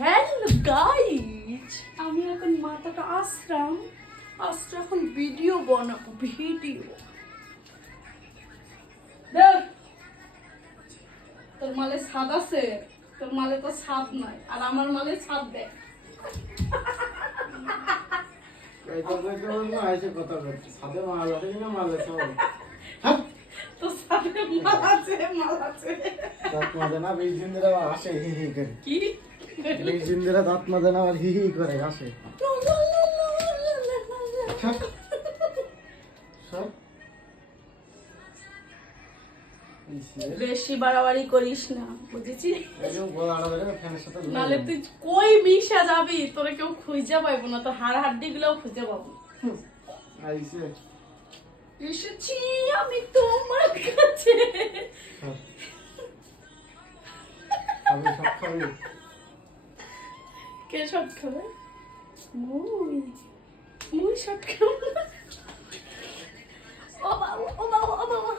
Hello guys, আমি এখন মাথাটা আসলাম এখন ভিডিও বানাবো। ভিডিও দেখ, তোর মালে ছাদ আছে, তোর মালে তো ছাদ নাই, আর আমার মালে ছাদ দেখ। তো ছাদে মাল আছে, মাল আছে। কি দাঁত মাজে না আর হি হি করে আসে। বেশি বাড়াবাড়ি করিস না, বুঝেছিস? নালে তুই কই মিশা যাবি, তোরে কেউ খুঁজে পাইবো না, তোর হাড় হাড্ডি গুলোও খুঁজে পাবো। এসেছি আমি তোমার কাছে। কে সব খাবে? মুই সব খাবো। ও বাবা, ও বাবা, ও বাবা।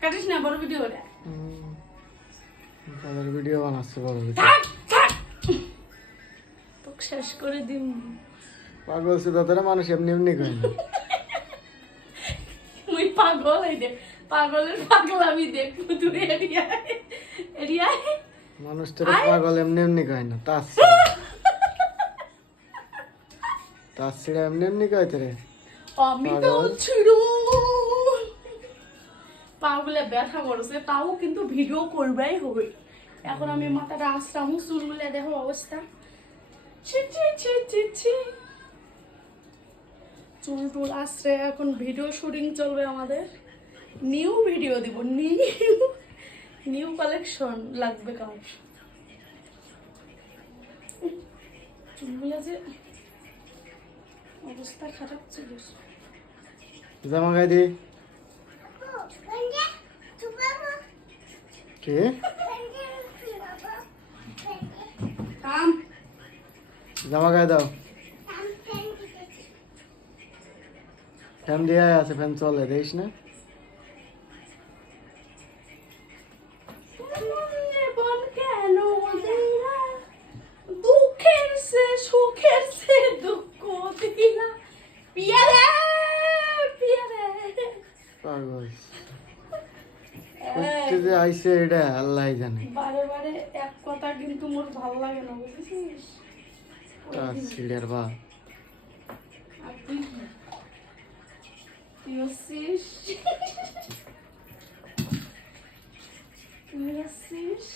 কাটিস না, বড় ভিডিও করে। ভিডিও বানাচ্ছে বড় ভিডিও। তোকে শেষ করে দিম। পাগল সুদাতরা মানুষ এমনি এমনি কয় না। মুই পাগল এই দে, পাগলের পাগল আমি দেখবো। তুই এরিয়ায় মানুষটারে পাগল এমনি এমনি কয় না। তার ছিড়া এমনি এমনি কয় তোরে। আমি তো ছিল পাগুলে ব্যথা করছে, তাও কিন্তু ভিডিও করবাই হবে। এখন আমি মাথাটা আসলাম, চুলগুলো দেখো অবস্থা। ছি ছি ছি ছি ছি। চুল টুল আসছে, এখন ভিডিও শুটিং চলবে আমাদের। নিউ ভিডিও দিব, নিউ কালেকশন লাগবে কার। চুলগুলো যে অবস্থা খারাপ ছিল। জামা গায়ে দি কে কাম জামা গায়ে দাও। ফ্যান দিয়ে আছে, ফ্যান চলে দেখিস না। দুঃখের সে সুখের সে দুঃখ দিলা পিয়ারে পিয়ারে। পাগল যে আইছে এটা আল্লাহ জানে। বারে বারে এক কথা কিন্তু মোর ভালো লাগে না, বুঝেছিস? তার ছিড়ের বা আর তুই হচ্ছিস তুই হচ্ছিস